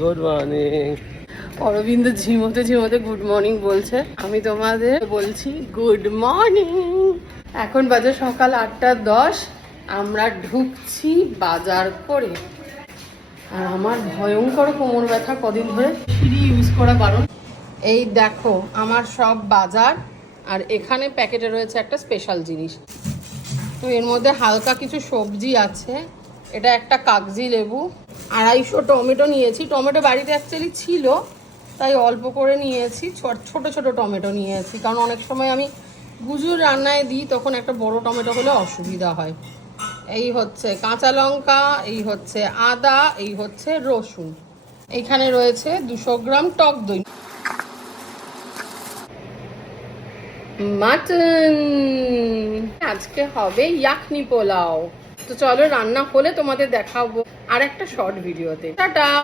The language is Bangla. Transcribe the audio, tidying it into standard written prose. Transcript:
Good morning. অরবিন্দ ঝিমোতে ঝিমোতে গুড মর্নিং বলছে, আমি তোমাদের বলছি গুড মর্নিং। এখন বাজে সকাল 8:10, আমরা ঢুকছি বাজার করে। আর আমার ভয়ঙ্কর কোমর ব্যথা কদিন ধরে, সিঁড়ি ইউজ করা বারণ। এই দেখো আমার সব বাজার, আর এখানে প্যাকেটে রয়েছে একটা স্পেশাল জিনিস। তো এর মধ্যে হালকা কিছু সবজি আছে, এটা একটা কাগজি লেবু, 250 টমেটো নিয়েছি। টমেটো বাড়িতে অ্যাকচুয়ালি ছিল, তাই অল্প করে নিয়েছি। ছোট ছোট টমেটো নিয়েছি, কারণ অনেক সময় আমি গুজুর রান্নায় দিই, তখন একটা বড় টমেটো হলে অসুবিধা হয়। এই হচ্ছে কাঁচা লঙ্কা, এই হচ্ছে আদা, এই হচ্ছে রসুন। এইখানে রয়েছে 200 গ্রাম টক দই। মাটন, আজকে হবে ইয়াকনি পোলাও। তো চলো রান্না হলে তোমাদের দেখাবো আর একটা শর্ট ভিডিওতে। টাটা।